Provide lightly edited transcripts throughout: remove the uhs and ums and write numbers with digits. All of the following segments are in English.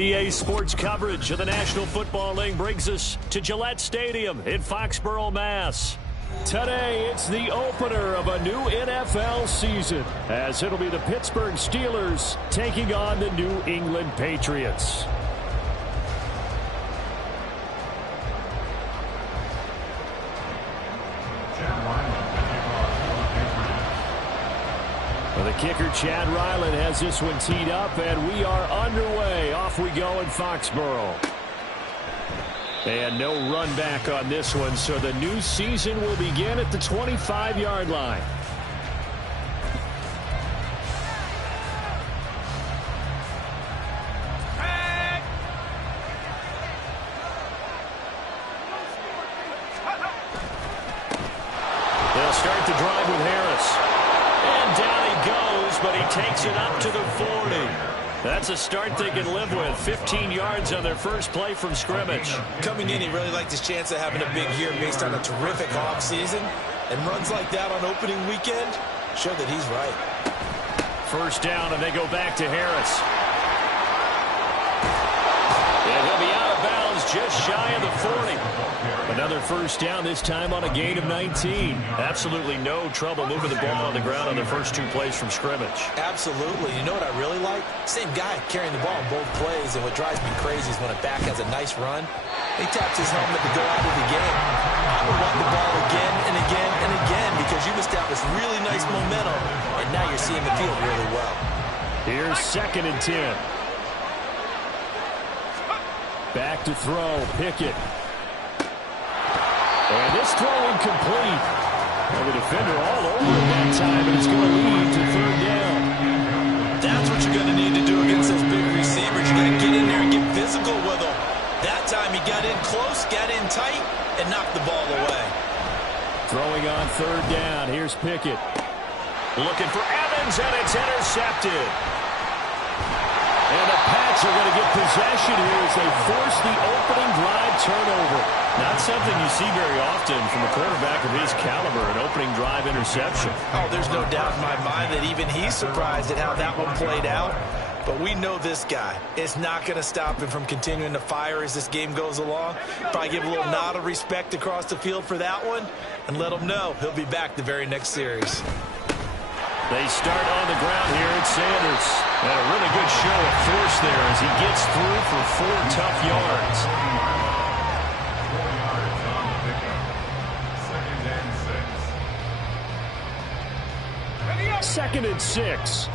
EA Sports coverage of the National Football League brings us to Gillette Stadium in Foxborough, Mass. Today, it's the opener of a new NFL season, as it'll be the Pittsburgh Steelers taking on the New England Patriots. Well, the kicker, Chad Ryland, has this one teed up, and we are underway. Off we go in Foxborough. And no run back on this one, so the new season will begin at the 25-yard line. They'll start the drive with Harris. And down he goes, but he takes it up to the 40. That's a start they can live with. 15 yards on their first play from scrimmage. Coming in, he really liked his chance of having a big year based on a terrific offseason. And runs like that on opening weekend show that he's right. First down, and they go back to Harris. And he'll be out of bounds just shy of the 40. Another first down, this time on a gain of 19. Absolutely no trouble moving the ball on the ground on the first two plays from scrimmage. Absolutely. You know what I really like? Same guy carrying the ball in both plays, and what drives me crazy is when a back has a nice run, he taps his helmet to go out of the game. I would want the ball again and again and again because you've established really nice momentum, and now you're seeing the field really well. Here's 2nd and 10. Back to throw, Pickett. And this throw incomplete. Well, the defender all over it that time, and it's going to lead to 3rd down. That's what you're going to need to do against those big receivers. You got to get in there and get physical with them. That time he got in close, got in tight, and knocked the ball away. Throwing on 3rd down. Here's Pickett. Looking for Evans, and it's intercepted. And the Pats are going to get possession here as they force the opening drive turnover. Not something you see very often from a quarterback of his caliber, an opening drive interception. Oh, there's no doubt in my mind that even he's surprised at how that one played out. But we know this guy. It's not going to stop him from continuing to fire as this game goes along. Probably give a little nod of respect across the field for that one and let him know he'll be back the very next series. They start on the ground here at Sanders. And a really good show of force there as he gets through for 4 tough yards. 2nd and 6.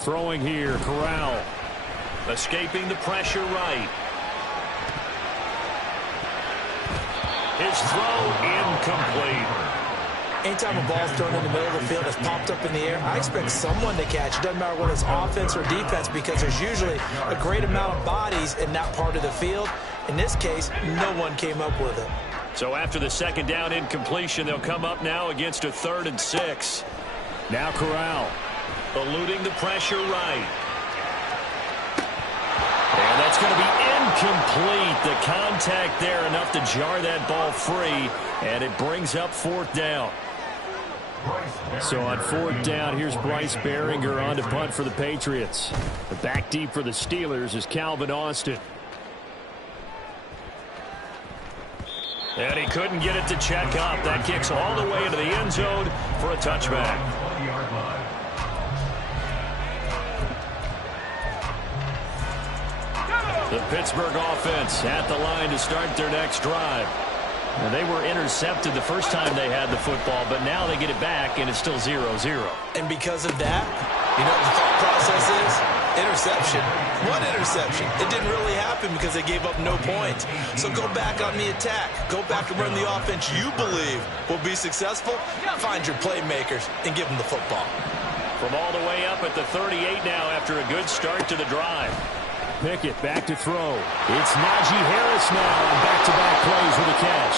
Throwing here, Corral. Escaping the pressure right. His throw incomplete. Anytime a ball's thrown in the middle of the field that's popped up in the air, I expect someone to catch. It doesn't matter whether it's offense or defense because there's usually a great amount of bodies in that part of the field. In this case, no one came up with it. So after the 2nd down incompletion, they'll come up now against a 3rd and 6. Now Corral eluding the pressure right. And that's going to be incomplete. The contact there enough to jar that ball free, and it brings up 4th down. So on 4th down, here's Bryce Behringer on to punt for the Patriots. The back deep for the Steelers is Calvin Austin. And he couldn't get it to check up. That kicks all the way into the end zone for a touchback. The Pittsburgh offense at the line to start their next drive. And they were intercepted the first time they had the football, but now they get it back, and it's still 0-0. And because of that, You know what the thought process is? Interception. What interception? It didn't really happen because they gave up no points. So go back on the attack. Go back and run the offense you believe will be successful. Find your playmakers and give them the football. From all the way up at the 38 now after a good start to the drive. Pickett back to throw. It's Najee Harris now on back-to-back plays with a catch.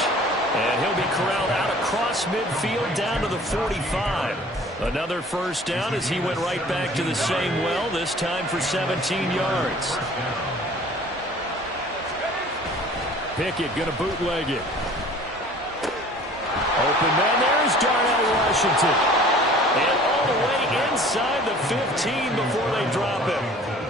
And he'll be corralled out across midfield down to the 45. Another first down as he went right back to the same well, this time for 17 yards. Pickett going to bootleg it. Open man, there's Darnell Washington. And all the way inside the 15 before they drop him.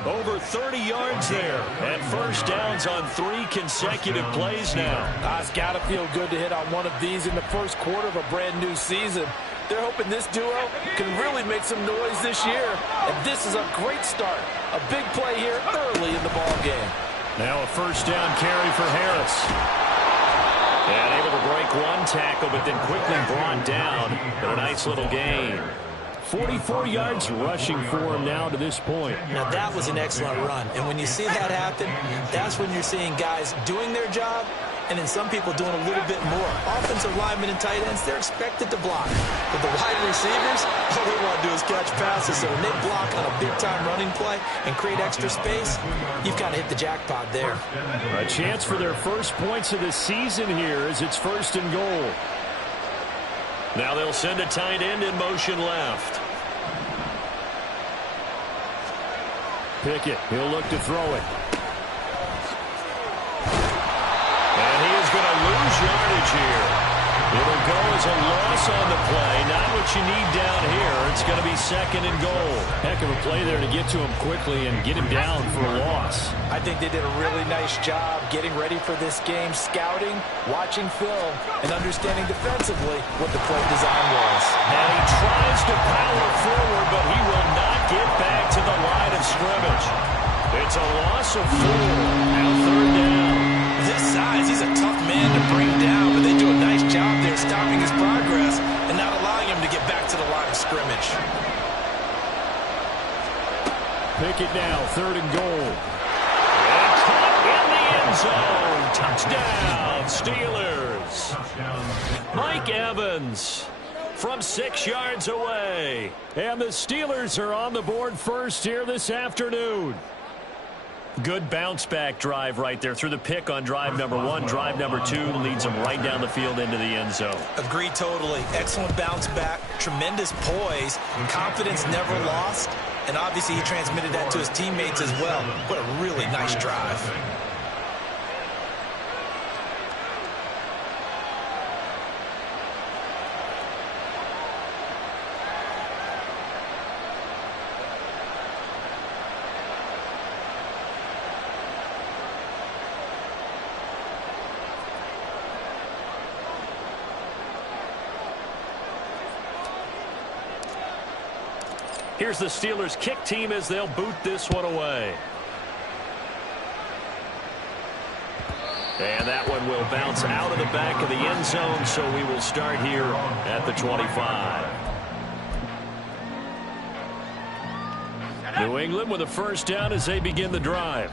Over 30 yards there. And first downs on 3 consecutive plays now. It's got to feel good to hit on one of these in the first quarter of a brand new season. They're hoping this duo can really make some noise this year. And this is a great start. A big play here early in the ball game. Now a first down carry for Harris. And able to break one tackle, but then quickly brought down. But a nice little gain. 44 yards rushing for him now to this point. Now that was an excellent run. And when you see that happen, that's when you're seeing guys doing their job and then some people doing a little bit more. Offensive linemen and tight ends, they're expected to block. But the wide receivers, all they want to do is catch passes. So when they block on a big-time running play and create extra space, you've kind of hit the jackpot there. A chance for their first points of the season here as it's 1st and goal. Now they'll send a tight end in motion left. Pickett, he'll look to throw it. And he is going to lose yardage here. It'll go as a loss on the play. Not what you need down here. It's going to be 2nd and goal. Heck of a play there to get to him quickly and get him down for a loss. I think they did a really nice job getting ready for this game, scouting, watching film, and understanding defensively what the play design was. And he tries to power forward, but he will not get back to the line of scrimmage. It's a loss of 4. Now 3rd down. This size, he's a tough man to bring down, but they do a nice job there stopping his progress and not allowing him to get back to the line of scrimmage. Pickett now, 3rd and goal. And caught in the end zone. Touchdown, Steelers. Mike Evans from 6 yards away. And the Steelers are on the board first here this afternoon. Good bounce-back drive right there through the pick on drive number 1. Drive number 2 leads them right down the field into the end zone. Agree totally. Excellent bounce-back, tremendous poise, confidence never lost, and obviously he transmitted that to his teammates as well. What a really nice drive. Here's the Steelers kick team as they'll boot this one away. And that one will bounce out of the back of the end zone, so we will start here at the 25. New England with a first down as they begin the drive.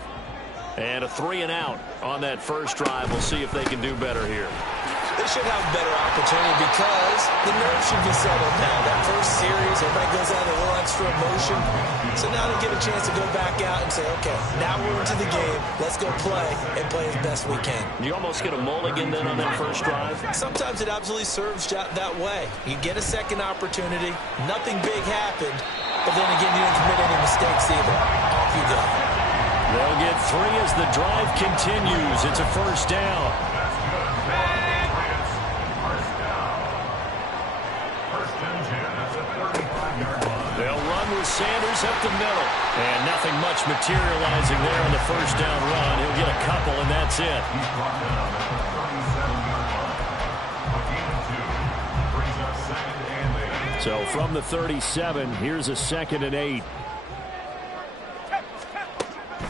And a 3 and out on that first drive. We'll see if they can do better here. They should have a better opportunity because the nerves should be settled now. That first series, everybody goes out with a little extra emotion. So now they get a chance to go back out and say, okay, now we're into the game. Let's go play and play as best we can. You almost get a mulligan then on that first drive? Sometimes it absolutely serves that way. You get a second opportunity. Nothing big happened. But then again, you didn't commit any mistakes either. Off you go. They'll get 3 as the drive continues. It's a first down. They'll run with Sanders up the middle. And nothing much materializing there on the first down run. He'll get a couple, and that's it. So from the 37, here's a 2nd and 8.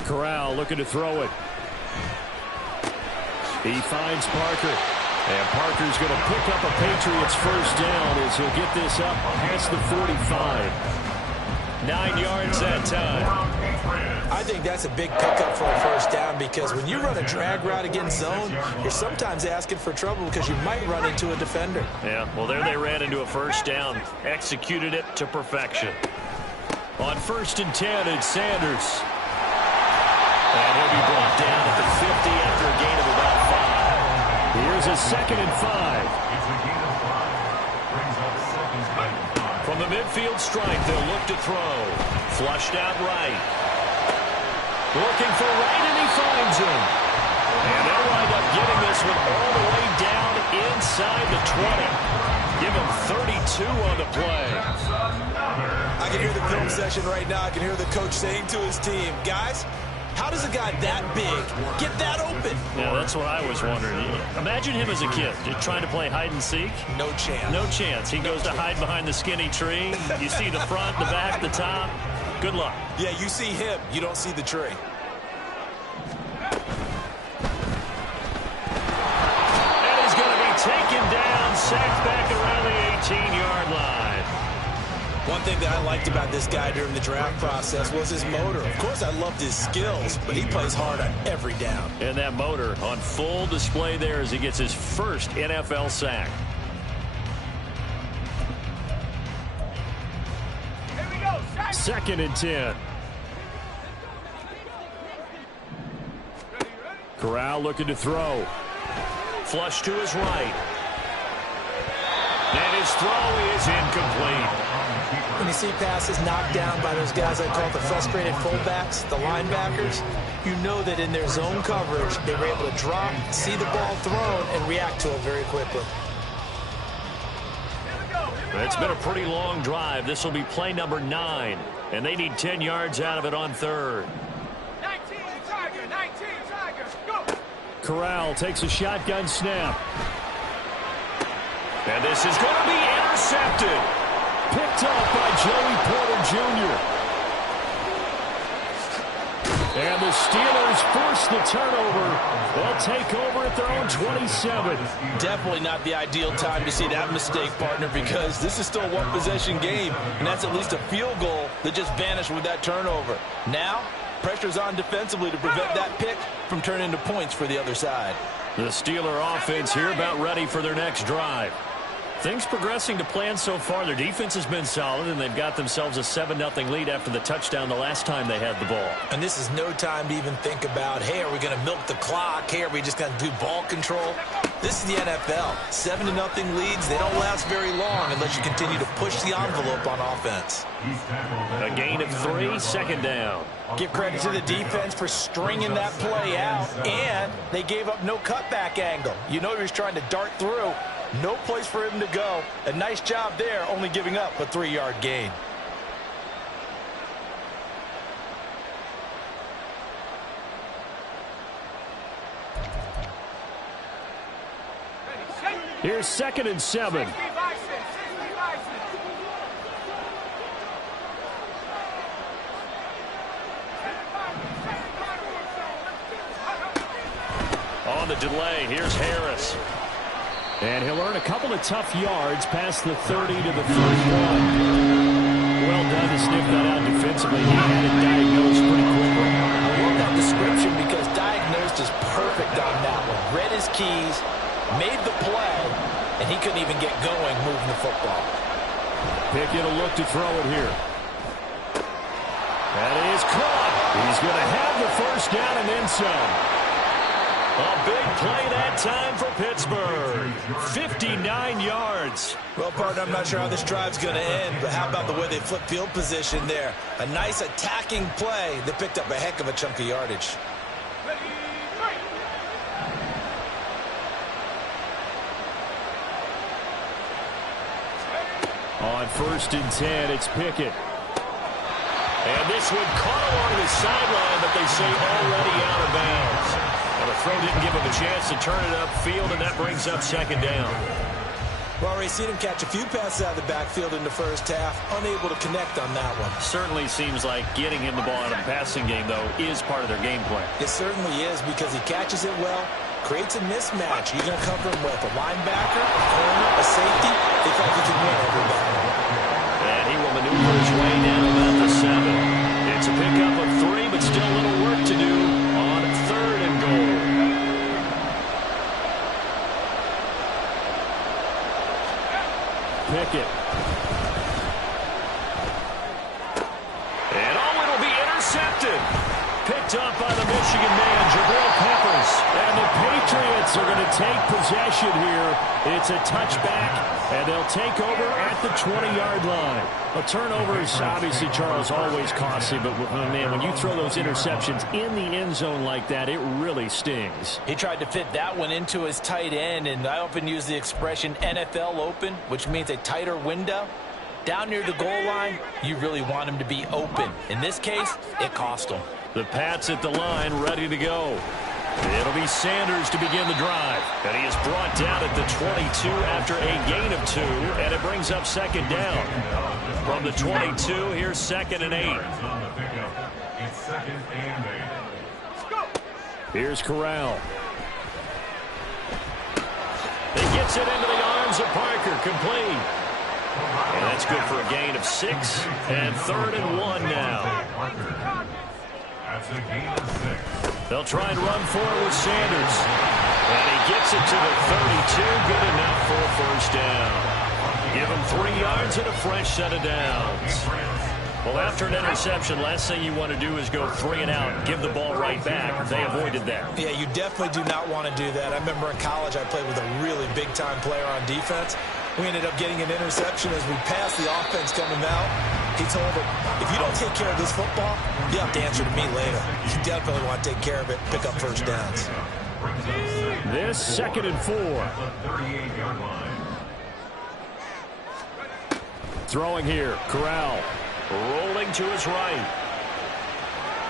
Corral looking to throw it. He finds Parker. And Parker's going to pick up a Patriots first down as he'll get this up past the 45. 9 yards that time. I think that's a big pickup for a first down because when you run a drag route against zone, you're sometimes asking for trouble because you might run into a defender. Yeah, well, there they ran into a first down. Executed it to perfection. On 1st and 10, it's Sanders. And he'll be brought down at the 50 after a gain of about 5. Here's a 2nd and 5. From the midfield stripe, they'll look to throw. Flushed out right. Looking for right, and he finds him. And they'll wind up getting this one all the way down inside the 20. Give him 32 on the play. I can hear the film session right now. I can hear the coach saying to his team, guys, how does a guy that big get that open? Yeah, that's what I was wondering. Imagine him as a kid trying to play hide and seek. No chance. No chance. He goes to hide behind the skinny tree. You see the front, the back, the top. Good luck. Yeah, you see him. You don't see the tree. And he's going to be taken down, sacked back around the 18-yard line. One thing that I liked about this guy during the draft process was his motor. Of course, I loved his skills, but he plays hard on every down. And that motor on full display there as he gets his first NFL sack. 2nd and 10. Corral looking to throw. Flush to his right. And his throw is incomplete. When you see passes knocked down by those guys I call the frustrated fullbacks, the linebackers, you know that in their zone coverage, they were able to drop, see the ball thrown, and react to it very quickly. It's been a pretty long drive. This will be play number 9, and they need 10 yards out of it on 3rd. 19 Tiger, go! Corral takes a shotgun snap. And this is going to be intercepted. Picked up by Joey Porter Jr. And the Steelers force the turnover. They'll take over at their own 27. Definitely not the ideal time to see that mistake, partner, because this is still a one-possession game, and that's at least a field goal that just vanished with that turnover. Now, pressure's on defensively to prevent that pick from turning into points for the other side. The Steeler offense here about ready for their next drive. Things progressing to plan so far. Their defense has been solid, and they've got themselves a 7-0 lead after the touchdown the last time they had the ball. And this is no time to even think about, hey, are we going to milk the clock? Hey, are we just going to do ball control? This is the NFL. 7-0 leads, they don't last very long unless you continue to push the envelope on offense. A gain of 3, 2nd down. Give credit to the defense for stringing that play out, and they gave up no cutback angle. You know he was trying to dart through. No place for him to go. A nice job there, only giving up a 3-yard gain. Here's 2nd and 7. On the delay, here's Harris. And he'll earn a couple of tough yards past the 30 to the 31. Well done to sniff that out defensively. He had it diagnosed pretty quickly. I love that description because diagnosed is perfect on that one. Read his keys, made the play, and he couldn't even get going moving the football. Pickett will look to throw it here. That is caught. He's going to have the first down and then some. A big play that time for Pittsburgh. 59 yards. Well, partner, I'm not sure how this drive's going to end, but how about the way they flip field position there? A nice attacking play that picked up a heck of a chunk of yardage. On 1st and 10, it's Pickett. And this one caught along the sideline, but they say already out of bounds. And the throw didn't give him a chance to turn it upfield, and that brings up 2nd down. Well, already seen him catch a few passes out of the backfield in the first half, unable to connect on that one. Certainly seems like getting him the ball in a passing game, though, is part of their game plan. It certainly is because he catches it well, creates a mismatch. You're going to cover him with a linebacker, a corner, a safety. They thought he could win every battle. And he will maneuver his way down about the 7. It's a pickup of 3, but still a little work to do on 3rd and goal. Pickett. And it'll be intercepted. Picked up by the Michigan man, Jabril Peppers. And the Patriots are going to take possession here. It's a touchback, and they'll take over at the 20-yard line. A turnover is obviously, Charles, always costly, but, man, when you throw those interceptions in the end zone like that, it really stings. He tried to fit that one into his tight end, and I often use the expression NFL open, which means a tighter window. Down near the goal line, you really want him to be open. In this case, it cost him. The Pats at the line, ready to go. It'll be Sanders to begin the drive. And he is brought down at the 22 after a gain of 2, and it brings up 2nd down. From the 22, here's 2nd and 8. Here's Corral. He gets it into the arms of Parker, complete. And that's good for a gain of 6, and 3rd and 1 now. That's a gain of 6. They'll try and run forward with Sanders. And he gets it to the 32. Good enough for a 1st down. Give him 3 yards and a fresh set of downs. Well, after an interception, last thing you want to do is go 3 and out and give the ball right back. They avoided that. Yeah, you definitely do not want to do that. I remember in college I played with a really big-time player on defense. We ended up getting an interception as we passed the offense coming out. He told him, if you don't take care of this football, you have to answer to me later. You definitely want to take care of it, pick up 1st downs. This 2nd and 4. Throwing here, Corral. Rolling to his right.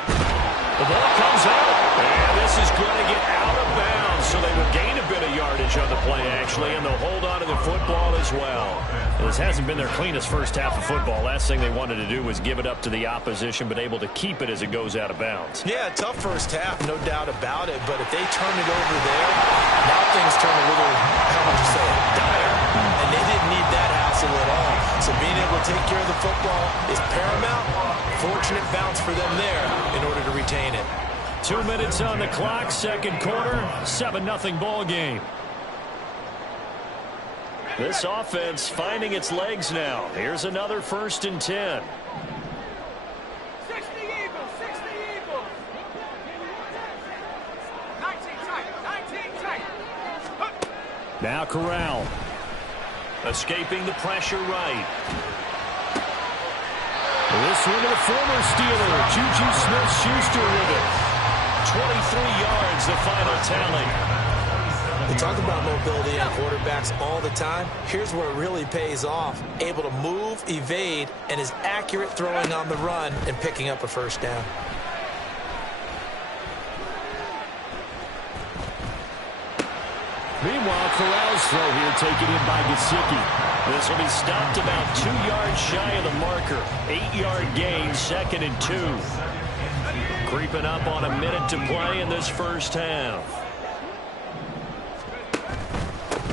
The ball comes out, and this is going to get out of bounds, so they will gain a bit of yardage on the play, actually, and they'll hold on to the football as well. This hasn't been their cleanest first half of football. Last thing they wanted to do was give it up to the opposition, but able to keep it as it goes out of bounds. Yeah, tough first half, no doubt about it, but if they turn it over there, now things turn a little, how would you say it, dire, and they didn't need that hassle at all. So being able to take care of the football is paramount. Fortunate bounce for them there in order to retain it. 2 minutes on the clock, 2nd quarter, 7-0 ball game. This offense finding its legs now. Here's another 1st and 10. 60 Eagles, 60 Eagles. 19 tight. Now Corral. Escaping the pressure right. This one to the former Steeler, Juju Smith-Schuster with it. 23 yards, the final tally. We talk about mobility in quarterbacks all the time. Here's where it really pays off. Able to move, evade, and is accurate throwing on the run and picking up a 1st down. Meanwhile, Corral's throw here taken in by Gesicki. This will be stopped about 2 yards shy of the marker. 8-yard gain, 2nd and 2. Creeping up on a minute to play in this first half.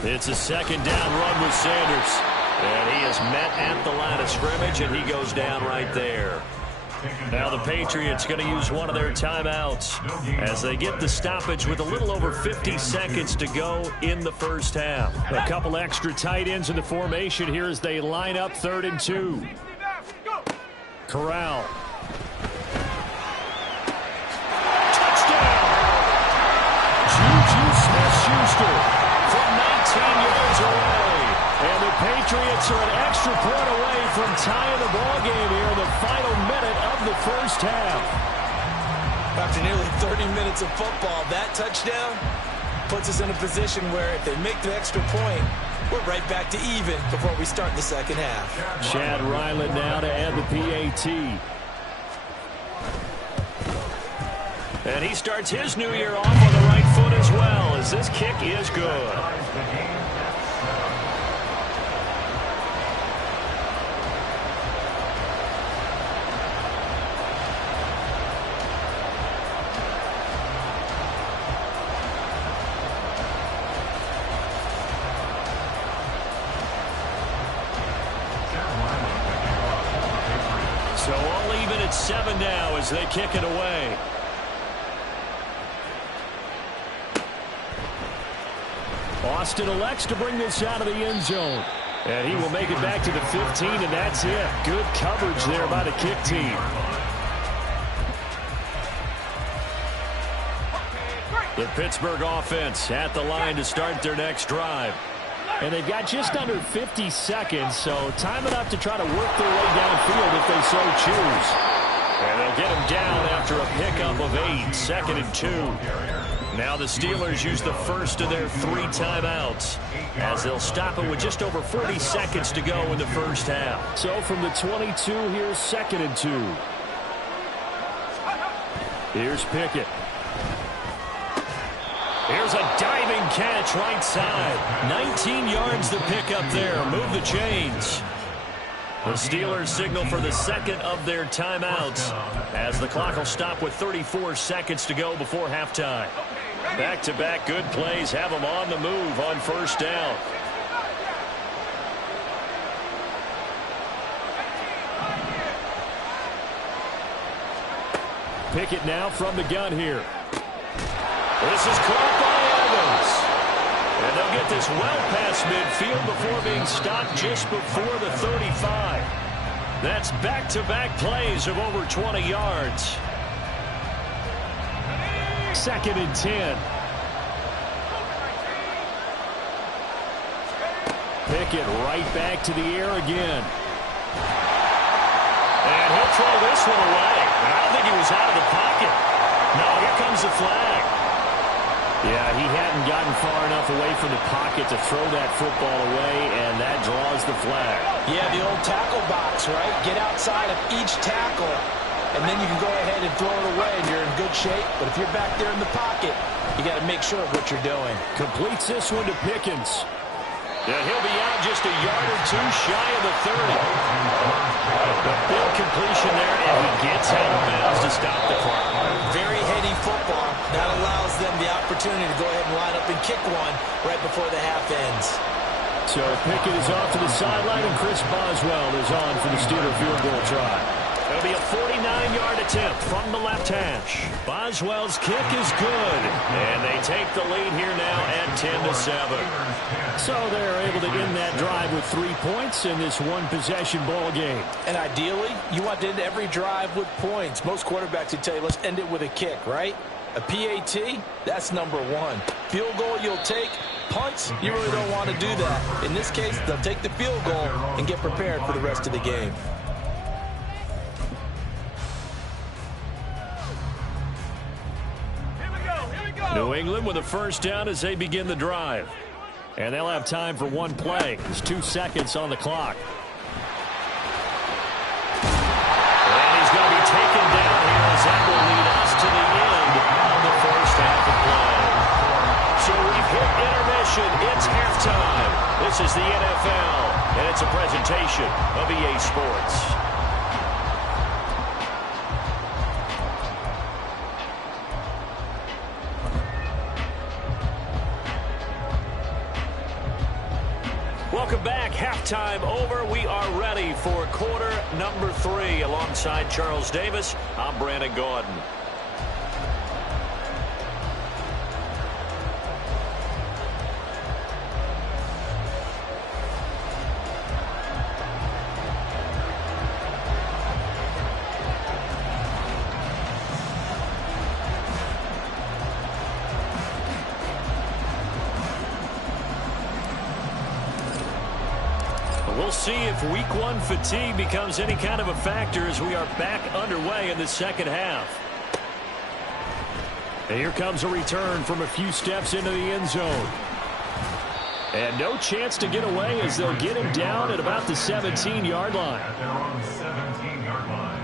It's a 2nd down run with Sanders. And he is met at the line of scrimmage, and he goes down right there. Now the Patriots going to use one of their timeouts as they get the stoppage with a little over 50 seconds to go in the first half. A couple extra tight ends in the formation here as they line up 3rd and 2. Corral. Touchdown! Juju Smith-Schuster from 19 yards away. And the Patriots are an extra point away from tying the ball game here in the final minute of the first half. After nearly 30 minutes of football, that touchdown puts us in a position where if they make the extra point, we're right back to even before we start the second half. Chad Ryland now to add the PAT. And he starts his new year off on the right foot as well, as this kick is good. So all even at 7 now as they kick it away. Austin elects to bring this out of the end zone. And he will make it back to the 15, and that's it. Good coverage there by the kick team. The Pittsburgh offense at the line to start their next drive. And they've got just under 50 seconds, so time enough to try to work their way downfield if they so choose. And they'll get him down after a pickup of 8, 2nd and 2. Now the Steelers use the first of their 3 timeouts as they'll stop it with just over 40 seconds to go in the first half. So from the 22, here's 2nd and 2. Here's Pickett. Here's a diving catch right side. 19 yards to pick up there. Move the chains. The Steelers signal for the second of their timeouts as the clock will stop with 34 seconds to go before halftime. Back-to-back good plays have them on the move on first down. Pickett now from the gun here. This is caught by Evans. And they'll get this well past midfield before being stopped just before the 35. That's back-to-back plays of over 20 yards. 2nd and 10. Pickett right back to the air again. And he'll throw this one away. I don't think he was out of the pocket. No, here comes the flag. Yeah, he hadn't gotten far enough away from the pocket to throw that football away, and that draws the flag. Yeah, the old tackle box, right? Get outside of each tackle, and then you can go ahead and throw it away, and you're in good shape. But if you're back there in the pocket, you got to make sure of what you're doing. Completes this one to Pickens. Yeah, he'll be out just a yard or 2 shy of the 30. A big completion there, and he gets out of bounds to stop the clock. Very heady football. That allows them the opportunity to go ahead and line up and kick one right before the half ends. So Pickett is off to the sideline, and Chris Boswell is on for the Steeler field goal try. It'll be a 49-yard attempt from the left hash. Boswell's kick is good, and they take the lead here now at 10-7. So they're able to end that drive with 3 points in this one-possession ball game. And ideally, you want to end every drive with points. Most quarterbacks would tell you, let's end it with a kick, right? A PAT, that's number 1. Field goal you'll take. Punts, you really don't want to do that. In this case, they'll take the field goal and get prepared for the rest of the game. New England with a first down as they begin the drive. And they'll have time for one play. There's 2 seconds on the clock. And he's going to be taken down here as that will lead us to the end of the first half of play. So we've hit intermission. It's halftime. This is the NFL, and it's a presentation of EA Sports. Welcome back. Halftime over. We are ready for quarter number 3. Alongside Charles Davis, I'm Brandon Gaudin. We'll see if week 1 fatigue becomes any kind of a factor as we are back underway in the second half. And here comes a return from a few steps into the end zone. And no chance to get away as they'll get him down at about the 17-yard line. At their own 17-yard line.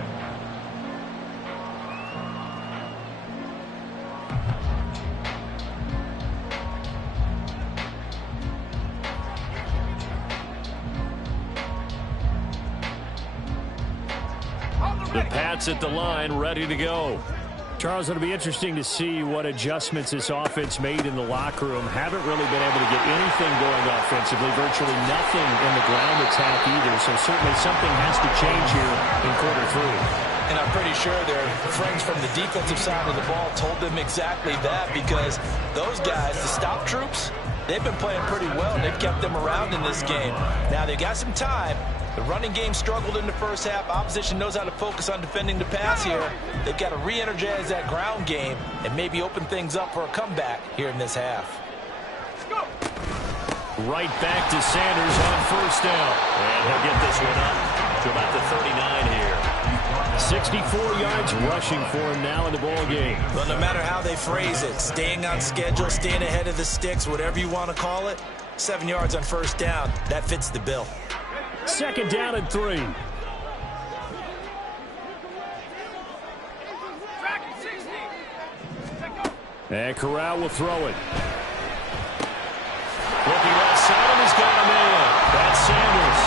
The Pats at the line, ready to go. Charles, it'll be interesting to see what adjustments this offense made in the locker room. Haven't really been able to get anything going offensively, virtually nothing in the ground attack either. So certainly something has to change here in quarter three. And I'm pretty sure their friends from the defensive side of the ball told them exactly that, because those guys, the stop troops, they've been playing pretty well. They've kept them around in this game. Now they've got some time. The running game struggled in the first half. Opposition knows how to focus on defending the pass here. They've got to re-energize that ground game and maybe open things up for a comeback here in this half. Right back to Sanders on first down. And he'll get this one up to about the 39 here. 64 yards rushing for him now in the ball game. Well, no matter how they phrase it, staying on schedule, staying ahead of the sticks, whatever you want to call it, 7 yards on first down, that fits the bill. Second down and 3. And Corral will throw it. Looking left side, and he's got a man. That's Sanders.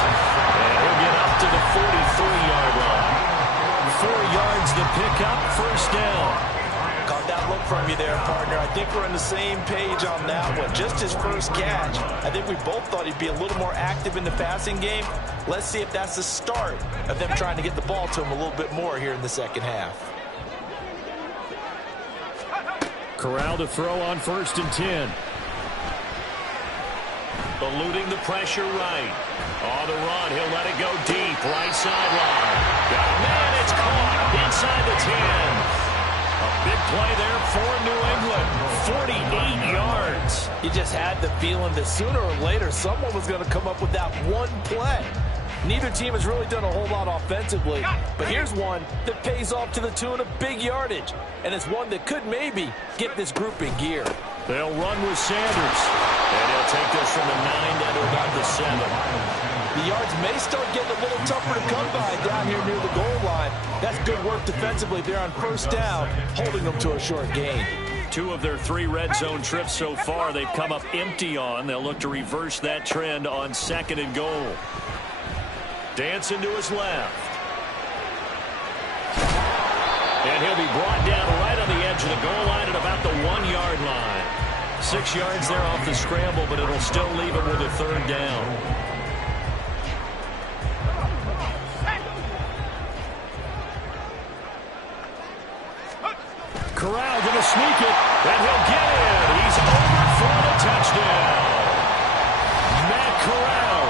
And he'll get up to the 43-yard line. 4 yards to pick up, first down. Caught that look from you there, partner. I think we're on the same page on that one. Just his first catch. I think we both thought he'd be a little more active in the passing game. Let's see if that's the start of them trying to get the ball to him a little bit more here in the second half. Corral to throw on 1st and 10. Eluding the pressure right. On the run, he'll let it go deep. Right sideline. Got a man, it's caught inside the 10. A big play there for New England. 48 yards. You just had the feeling that sooner or later someone was going to come up with that one play. Neither team has really done a whole lot offensively, but here's one that pays off to the tune of big yardage, and it's one that could maybe get this group in gear. They'll run with Sanders, and he'll take this from the 9 down to about the 7. The yards may start getting a little tougher to come by down here near the goal line. That's good work defensively there on first down, holding them to a short gain. 2 of their 3 red zone trips so far they've come up empty on. They'll look to reverse that trend on 2nd and goal. Dancing to his left. And he'll be brought down right on the edge of the goal line at about the 1-yard line. 6 yards there off the scramble, but it'll still leave him with a 3rd down. Corral going to sneak it, and he'll get in. He's over for the touchdown. Matt Corral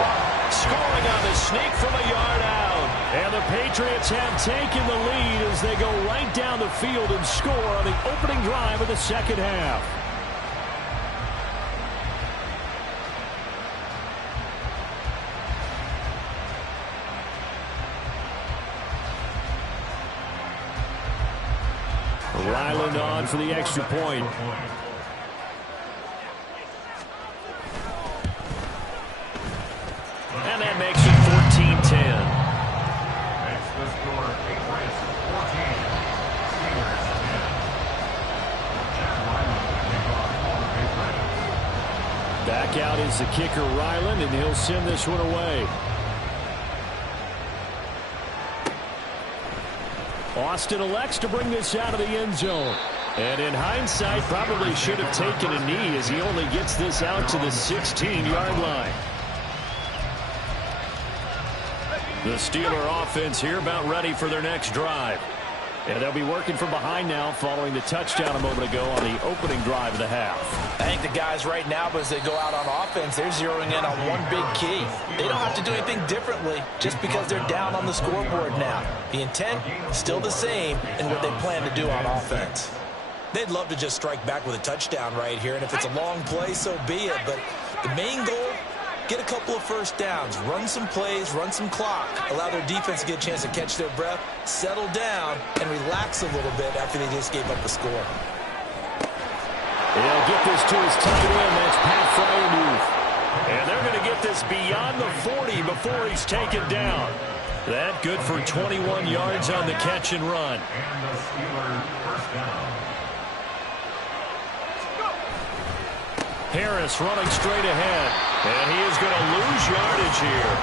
scoring on the sneak from a yard out. And the Patriots have taken the lead as they go right down the field and score on the opening drive of the second half. Ryland on for the extra point. And that makes it 14-10. That's the score. Patriots 14. Steelers 10. Back out is the kicker, Ryland, and he'll send this one away. Austin elects to bring this out of the end zone. And in hindsight, probably should have taken a knee as he only gets this out to the 16-yard line. The Steeler offense here about ready for their next drive. And they'll be working from behind now following the touchdown a moment ago on the opening drive of the half. I think the guys right now, as they go out on offense, they're zeroing in on one big key. They don't have to do anything differently just because they're down on the scoreboard now. The intent, still the same in what they plan to do on offense. They'd love to just strike back with a touchdown right here, and if it's a long play, so be it. But the main goal, get a couple of first downs, run some plays, run some clock, allow their defense to get a chance to catch their breath, settle down, and relax a little bit after they just gave up a score. They'll get this to his tight end. That's Pat Fryermuth. And they're going to get this beyond the 40 before he's taken down. That good for 21 yards on the catch and run. And the Steelers first down. Harris running straight ahead. And he is going to lose lose yardage here.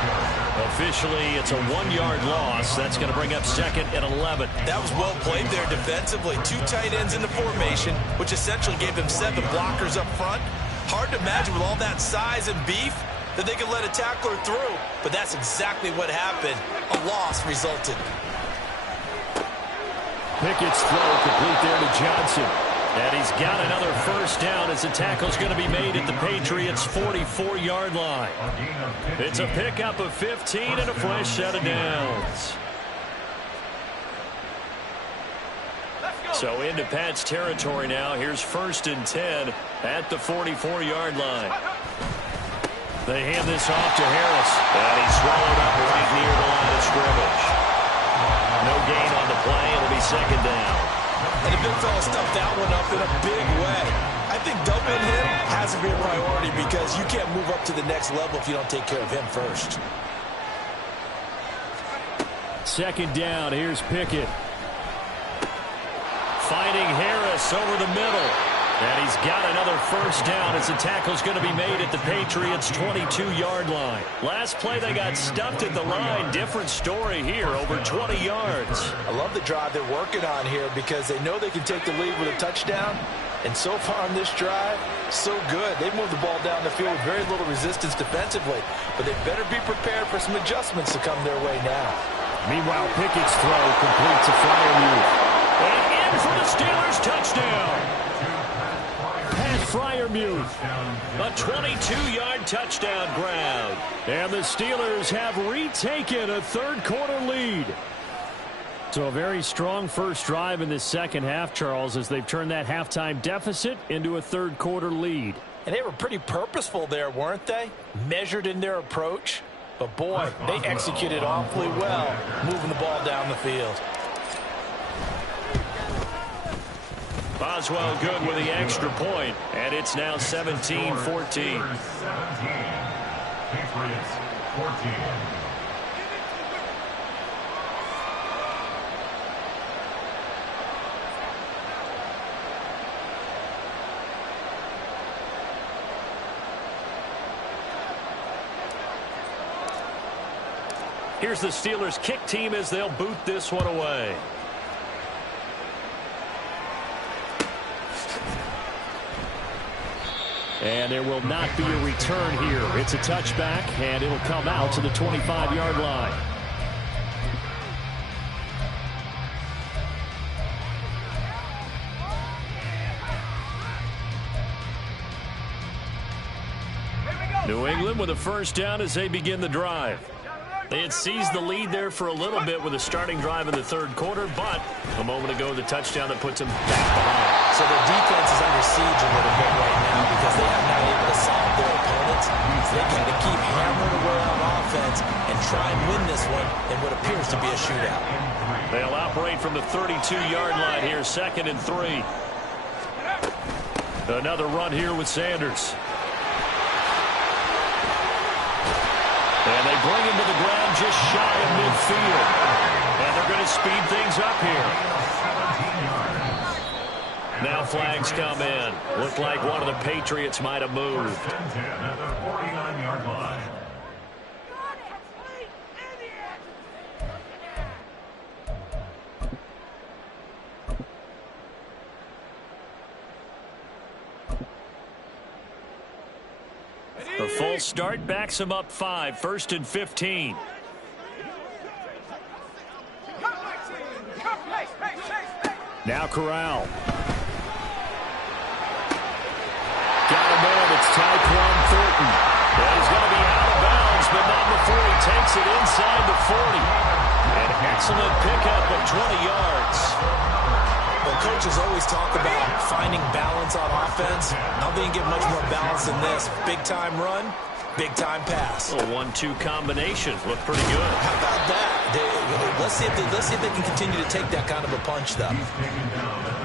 Officially, it's a 1-yard loss. That's going to bring up 2nd and 11. That was well played there defensively. 2 tight ends in the formation, which essentially gave them 7 blockers up front. Hard to imagine with all that size and beef that they could let a tackler through, but that's exactly what happened. A loss resulted. Pickett's throw complete there to Johnson. And he's got another first down as the tackle's going to be made at the Patriots' 44-yard line. It's a pickup of 15 and a fresh set of downs. So into Pat's territory now. Here's 1st and 10 at the 44-yard line. They hand this off to Harris. And he's swallowed up right near the line of scrimmage. No gain on the play. It'll be 2nd down. And the big fella stuffed that one up in a big way. I think doubling him has to be a priority because you can't move up to the next level if you don't take care of him first. 2nd down. Here's Pickett. Finding Harris over the middle. And he's got another first down as the tackle's going to be made at the Patriots' 22-yard line. Last play, they got stuffed at the line. Different story here, over 20 yards. I love the drive they're working on here because they know they can take the lead with a touchdown. And so far on this drive, so good. They've moved the ball down the field with very little resistance defensively. But they better be prepared for some adjustments to come their way now. Meanwhile, Pickett's throw completes a Freiermuth. And in for the Steelers touchdown. Freiermuth, a 22-yard touchdown grab. And the Steelers have retaken a 3rd-quarter lead. So a very strong first drive in this second half, Charles, as they've turned that halftime deficit into a 3rd-quarter lead. And they were pretty purposeful there, weren't they? Measured in their approach. But, boy, they executed awfully well, moving the ball down the field. Boswell good with the extra point, and it's now 17-14. Patriots 14. Here's the Steelers kick team as they'll boot this one away. And there will not be a return here. It's a touchback, and it'll come out to the 25-yard line. New England with a first down as they begin the drive. They had seized the lead there for a little bit with a starting drive in the 3rd quarter, but a moment ago the touchdown that puts them back behind. So their defense is under siege a little bit right now because they have not able to solve their opponents. So they got to keep hammering away on offense and try and win this one in what appears to be a shootout. They'll operate from the 32-yard line here, 2nd and 3. Another run here with Sanders. And they bring him to the ground just shy of midfield. And they're going to speed things up here. Now flags come in. Looked like one of the Patriots might have moved. At the 49-yard line. The full start backs him up 5, 1st and 15. Now Corral. Got him in. It's Tyquan Thornton. And he's going to be out of bounds, but not before he takes it inside the 40. An excellent pickup of 20 yards. Well, coaches always talk about finding balance on offense. I don't think you get much more balance than this. Big-time run, big-time pass. A 1-2 combination. Looked pretty good. How about that? Let's see if they can continue to take that kind of a punch, though.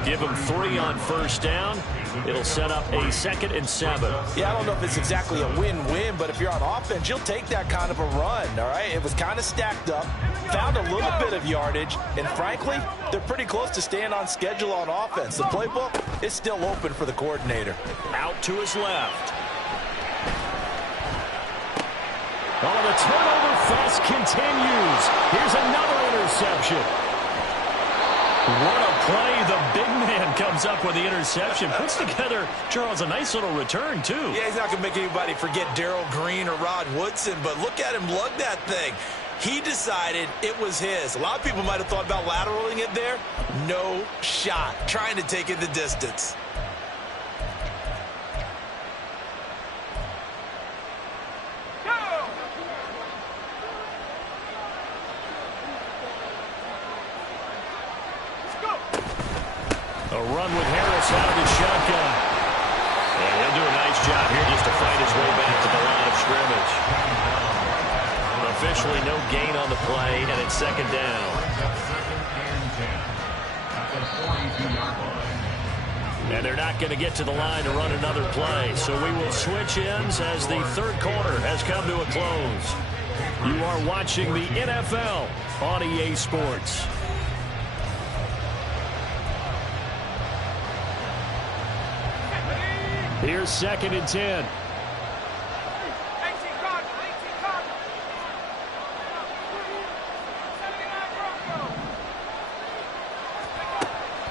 Give him 3 on first down. It'll set up a 2nd and 7. Yeah, I don't know if it's exactly a win-win, but if you're on offense, you'll take that kind of a run, all right? It was kind of stacked up, found a little bit of yardage, and frankly, they're pretty close to staying on schedule on offense. The playbook is still open for the coordinator. Out to his left. Oh, the turnover fest continues. Here's another interception. What a play. The big man comes up with the interception. Puts together, Charles, a nice little return, too. Yeah, he's not going to make anybody forget Darrell Green or Rod Woodson, but look at him lug that thing. He decided it was his. A lot of people might have thought about lateraling it there. No shot. Trying to take it the distance. A run with Harris out of the shotgun. And he'll do a nice job here just to fight his way back to the line of scrimmage. Officially no gain on the play, and it's second down. And they're not going to get to the line to run another play. So we will switch ends as the third quarter has come to a close. You are watching the NFL on EA Sports. Here's second and 10.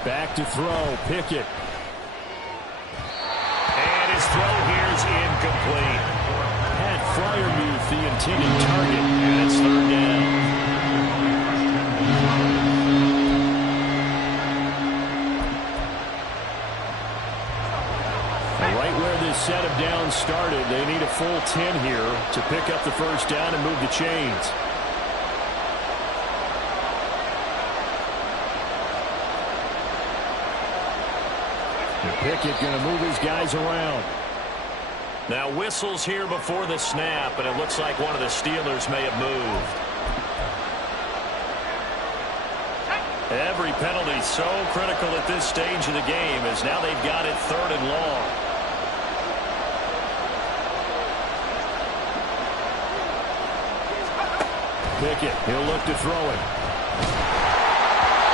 Back to throw, Pickett. And his throw here is incomplete. Pat Fryermuth, the intended target, and it's third down. Right where this set of downs started, they need a full 10 here to pick up the first down and move the chains. Pickett going to move his guys around. Now whistles here before the snap, and it looks like one of the Steelers may have moved. Every penalty so critical at this stage of the game as now they've got it third and long. Pickett, he'll look to throw it.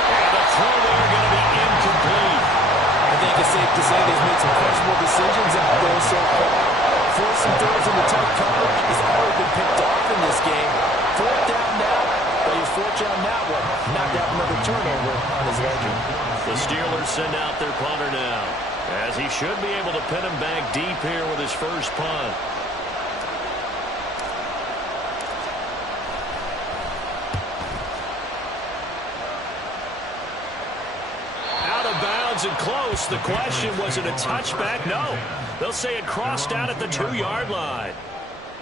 And the throw there going to be incomplete. I think it's safe to say they've made some questionable decisions out there so far. Forcing throws into tight coverage has already been picked off in this game. Fourth down now, but he's fortunate on that one. Not to have another turnover on his ledger. The Steelers send out their punter now, as he should be able to pin him back deep here with his first punt. And close. The question, was it a touchback? No. They'll say it crossed out at the 2-yard line.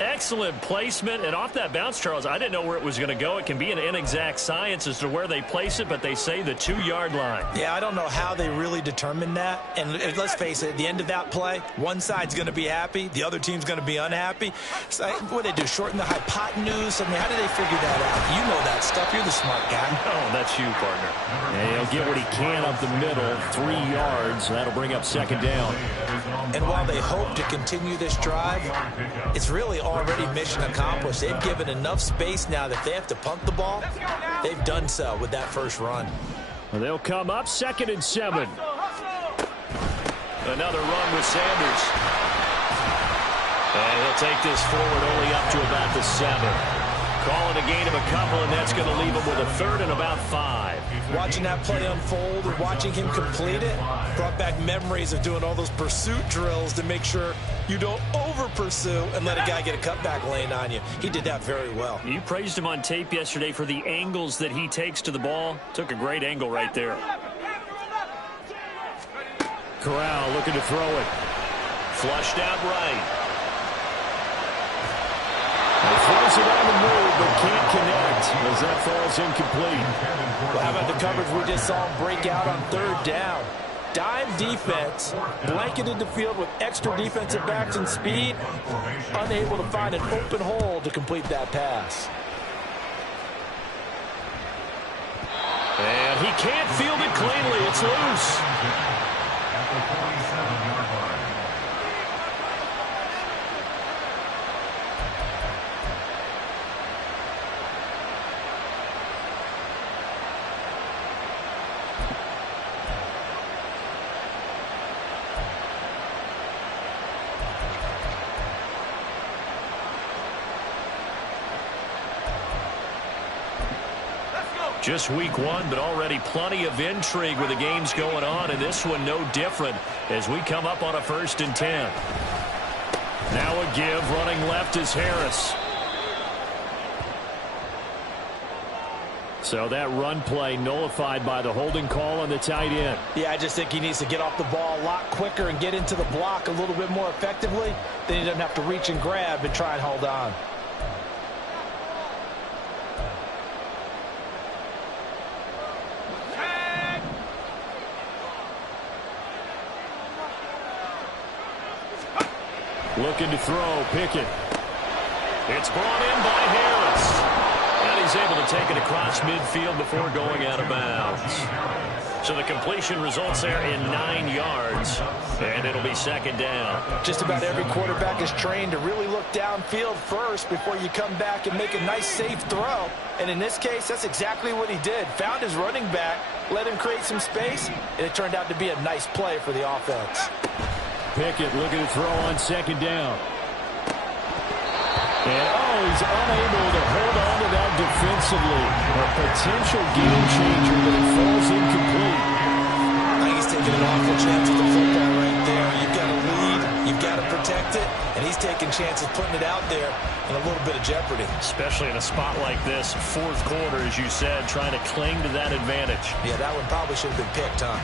Excellent placement, and off that bounce, Charles, I didn't know where it was going to go. It can be an inexact science as to where they place it, but they say the 2-yard line. Yeah, I don't know how they really determined that. And let's face it, at the end of that play, one side's going to be happy, the other team's going to be unhappy. So, what do they do, shorten the hypotenuse? I mean, how do they figure that out? You know that stuff. You're the smart guy. No, that's you, partner. And he'll get what he can up the middle, 3 yards. That'll bring up second down. And while they hope to continue this drive, it's really already mission accomplished. They've given enough space now that they have to punt the ball. They've done so with that first run. Well, they'll come up second and 7. Another run with Sanders. And he'll take this forward only up to about the 7. Call it a gain of a couple, and that's going to leave him with a third and about 5. Watching that play unfold and watching him complete it brought back memories of doing all those pursuit drills to make sure you don't over-pursue and let a guy get a cutback lane on you. He did that very well. You praised him on tape yesterday for the angles that he takes to the ball. Took a great angle right there. Corral looking to throw it. Flushed out right. He throws it on the move, but can't connect as that falls incomplete. Well, how about the coverage we just saw him break out on third down? Dime defense, blanketed the field with extra defensive backs and speed, unable to find an open hole to complete that pass. And he can't field it cleanly. It's loose. At the 47-yard line. Just week one, but already plenty of intrigue with the games going on, and this one no different as we come up on a 1st and 10. Now a give, running left is Harris. So that run play nullified by the holding call on the tight end. Yeah, I just think he needs to get off the ball a lot quicker and get into the block a little bit more effectively. Then he doesn't have to reach and grab and try and hold on. Looking to throw, Pickett. It's brought in by Harris. And he's able to take it across midfield before going out of bounds. So the completion results there in 9 yards. And it'll be 2nd down. Just about every quarterback is trained to really look downfield first before you come back and make a nice, safe throw. And in this case, that's exactly what he did. Found his running back, let him create some space, and it turned out to be a nice play for the offense. Pickett looking to throw on 2nd down. And, he's unable to hold on to that defensively. A potential game changer, but it falls incomplete. I think he's taking an awful chance with the football right there. You've got to lead, you've got to protect it, and he's taking chances putting it out there in a little bit of jeopardy. Especially in a spot like this, 4th quarter, as you said, trying to cling to that advantage. Yeah, that one probably should have been picked, huh?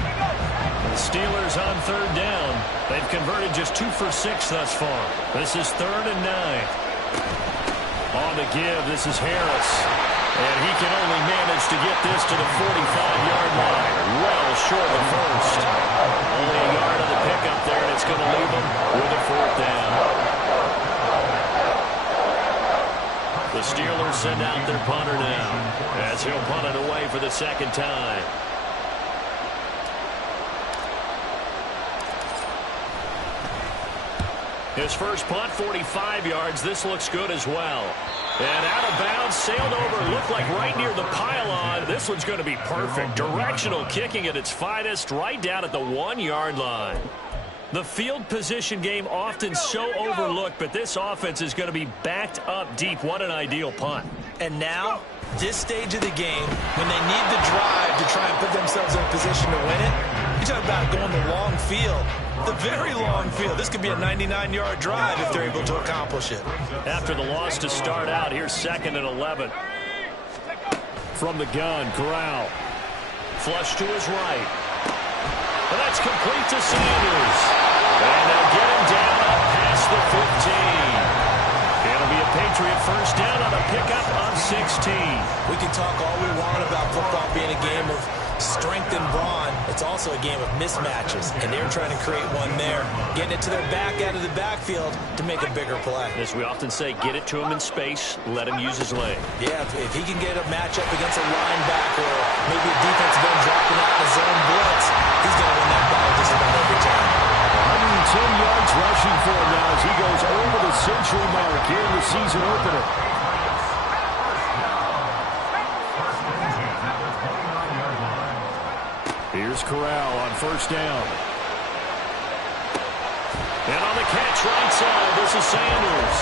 The Steelers on 3rd down. They've converted just 2 for 6 thus far. This is 3rd and 9. On the give, this is Harris. And he can only manage to get this to the 45-yard line. Well short of the first. Only a yard on the pickup there, and it's going to leave him with a 4th down. The Steelers send out their punter now as he'll punt it away for the 2nd time. His first punt, 45 yards. This looks good as well. And out of bounds, sailed over, looked like right near the pylon. This one's going to be perfect. Directional kicking at its finest, right down at the 1-yard line. The field position game often so overlooked, but this offense is going to be backed up deep. What an ideal punt. And now, this stage of the game, when they need the drive to try and put themselves in a position to win it, you talk about going the long field. The very long field. This could be a 99-yard drive if they're able to accomplish it. After the loss to start out, here's 2nd and 11. From the gun, Corral. Flush to his right. And that's complete to Sanders. And they'll get him down up past the 15. It'll be a Patriot first down on a pickup of 16. We can talk all we want about football being a game of strength and brawn. It's also a game of mismatches, and they're trying to create one there, getting it to their back out of the backfield to make a bigger play. As we often say, get it to him in space, let him use his leg. Yeah, if he can get a matchup against a linebacker or maybe a defensive end dropping out in a zone blitz, he's going to win that ball just about every time. 110 yards rushing for him now as he goes over the century mark here in the season opener. Here's Corral on 1st down. And on the catch right side, this is Sanders.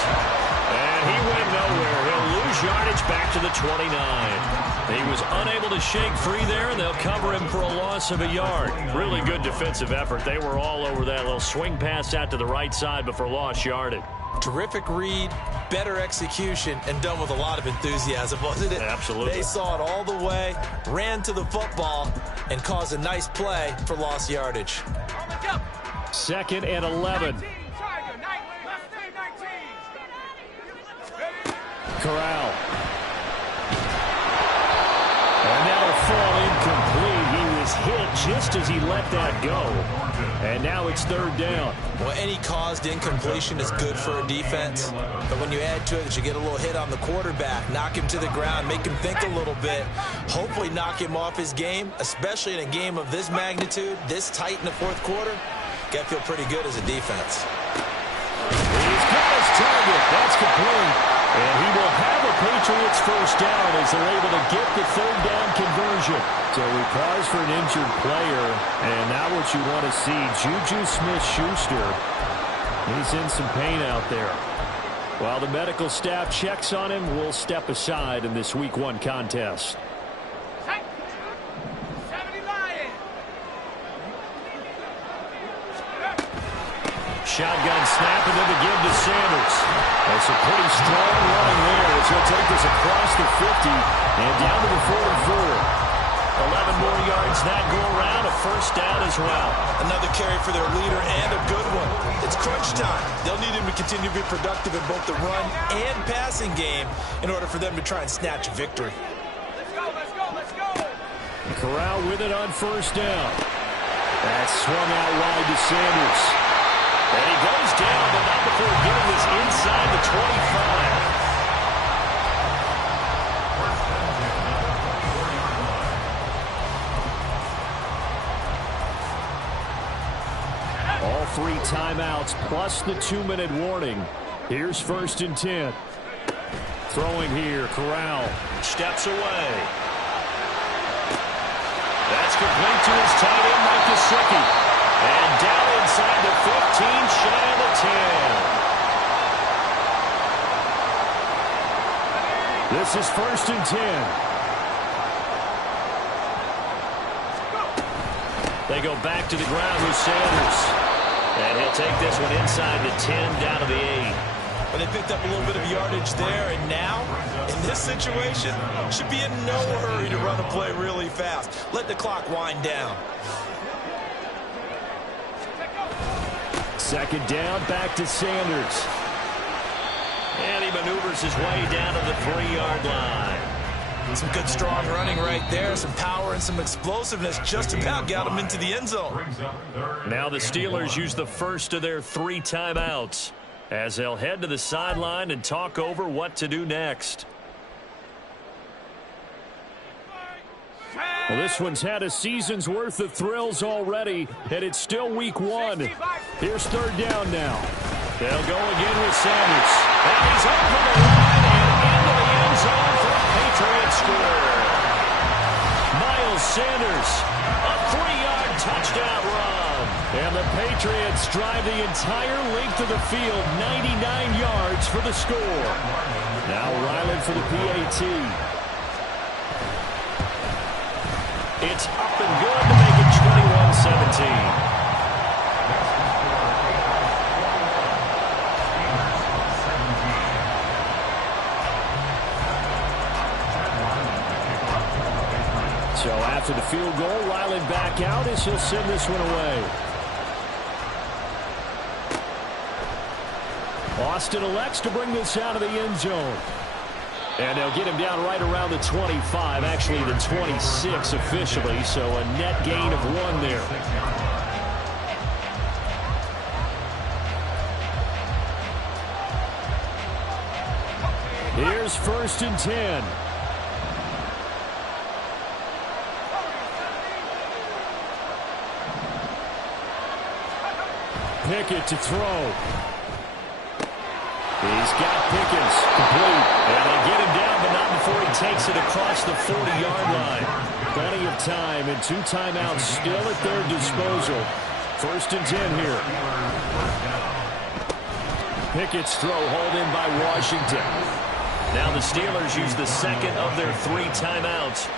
And he went nowhere. He'll lose yardage back to the 29. He was unable to shake free there, and they'll cover him for a loss of a yard. Really good defensive effort. They were all over that little swing pass out to the right side before lost yardage. Terrific read, better execution, and done with a lot of enthusiasm, wasn't it? Absolutely. They saw it all the way, ran to the football, and caused a nice play for lost yardage. 2nd and 11. Corral. And that'll fall incomplete. He was hit just as he let that go. And now it's 3rd down. Well, any caused incompletion is good for a defense. But when you add to it that you get a little hit on the quarterback, knock him to the ground, make him think a little bit, hopefully knock him off his game, especially in a game of this magnitude, this tight in the 4th quarter, got to feel pretty good as a defense. He's got his target. That's complete. And he will have a Patriots first down as they're able to get the 3rd down conversion. So we pause for an injured player, and now what you want to see, Juju Smith-Schuster. He's in some pain out there. While the medical staff checks on him, we'll step aside in this Week 1 contest. shotgun snap and then the give to Sanders. That's a pretty strong running there as he'll take this across the 50 and down to the 44. 11 more yards that go around, a first down as well. Another carry for their leader and a good one. It's crunch time. They'll need him to continue to be productive in both the run and passing game in order for them to try and snatch a victory. Let's go, let's go, let's go. Corral with it on first down. That's swung out wide to Sanders. And he goes down, but not before getting this inside the 25. All 3 timeouts plus the 2-minute warning. Here's 1st and 10. Throwing here, Corral steps away. That's complete to his tight end, Mike Gesicki. And down inside the 15, shy of the 10. This is 1st and 10. They go back to the ground with Sanders. And he'll take this one inside the 10, down to the 8. But they picked up a little bit of yardage there, and now, in this situation, should be in no hurry to run a play really fast. Let the clock wind down. 2nd down, back to Sanders. And he maneuvers his way down to the 3-yard line. Some good strong running right there, some power and some explosiveness just about got him into the end zone. Now the Steelers use the first of their 3 timeouts as they'll head to the sideline and talk over what to do next. Well, this one's had a season's worth of thrills already, and it's still week 1. Here's 3rd down now. They'll go again with Sanders. And he's over the line and into the end zone for a Patriot score. Miles Sanders, a 3-yard touchdown run. And the Patriots drive the entire length of the field, 99 yards for the score. Now Ryland for the PAT. It's up and good to make it 21-17. So after the field goal, Ryland back out as he'll send this one away. Austin elects to bring this out of the end zone. And they'll get him down right around the 25, actually the 26 officially, so a net gain of 1 there. Here's 1st and 10. Pickett to throw. He's got Pickens complete. And they get him down, but not before he takes it across the 40-yard line. Plenty of time and 2 timeouts still at their disposal. 1st and 10 here. Pickett's throw hauled in by Washington. Now the Steelers use the 2nd of their 3 timeouts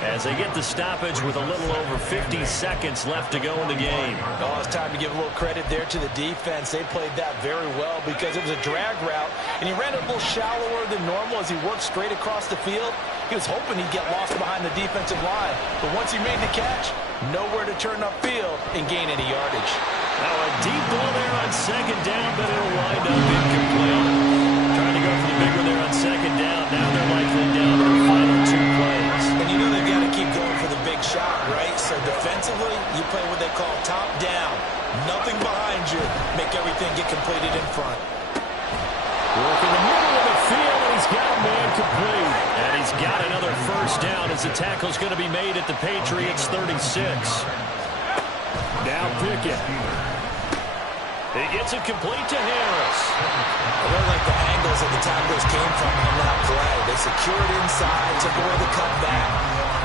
as they get the stoppage with a little over 50 seconds left to go in the game. Oh, it's time to give a little credit there to the defense. They played that very well because it was a drag route, and he ran it a little shallower than normal as he worked straight across the field. He was hoping he'd get lost behind the defensive line, but once he made the catch, nowhere to turn upfield and gain any yardage. Now a deep ball there on 2nd down, but it'll wind up incomplete. Trying to go for the big one there on 2nd down. Now they're likely down to the final 2 plays. And you know they've got to keep going for the big shot, right? So defensively, you play what they call top down. Nothing behind you. Make everything get completed in front. Work in the middle of the field, and he's got a man complete. And he's got another 1st down as the tackle's going to be made at the Patriots 36. Now Pickett. He gets it complete to Harris. I really like the angles that the tacklers came from on that play. They secured inside, took away the cutback.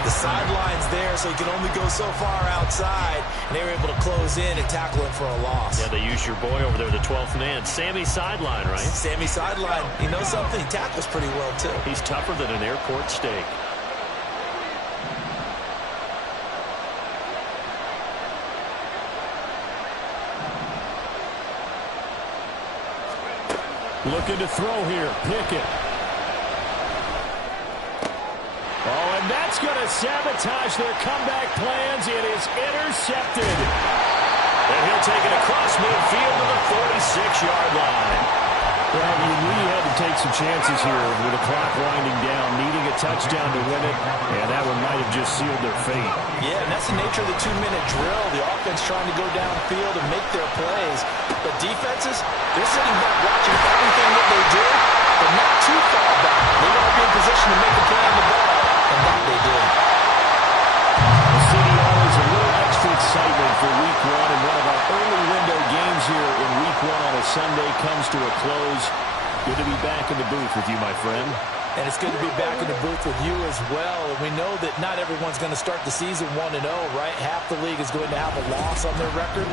The sideline's there, so he can only go so far outside. And they were able to close in and tackle him for a loss. Yeah, they used your boy over there, the 12th man. Sammy Sideline, right? Sammy Sideline. You know something? He tackles pretty well, too. He's tougher than an airport steak. Looking to throw here. Pickett. Oh, and that's going to sabotage their comeback plans. It is intercepted. And he'll take it across midfield to the 46-yard line. Well, you knew you had to take some chances here with the clock winding down, needing a touchdown to win it, and that one might have just sealed their fate. Yeah, and that's the nature of the 2-minute drill. The offense trying to go downfield and make their plays. But defenses, they're sitting back watching everything that they do, but not too far back. They want to be in position to make a play on the ball, and that they did. The city always a little extra excitement for Week 1, and one of our early window games here in Week 1 on a Sunday comes to a close. Good to be back in the booth with you, my friend. And it's good to be back in the booth with you as well. And we know that not everyone's going to start the season 1-0, right? Half the league is going to have a loss on their record,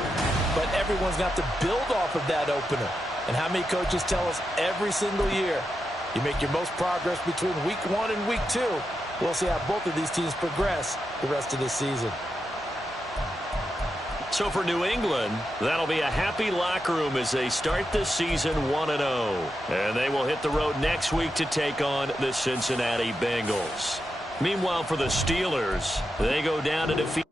but everyone's got to build off of that opener. And how many coaches tell us every single year, you make your most progress between Week 1 and Week 2. We'll see how both of these teams progress the rest of this season. So for New England, that'll be a happy locker room as they start the season 1-0. And they will hit the road next week to take on the Cincinnati Bengals. Meanwhile, for the Steelers, they go down to defeat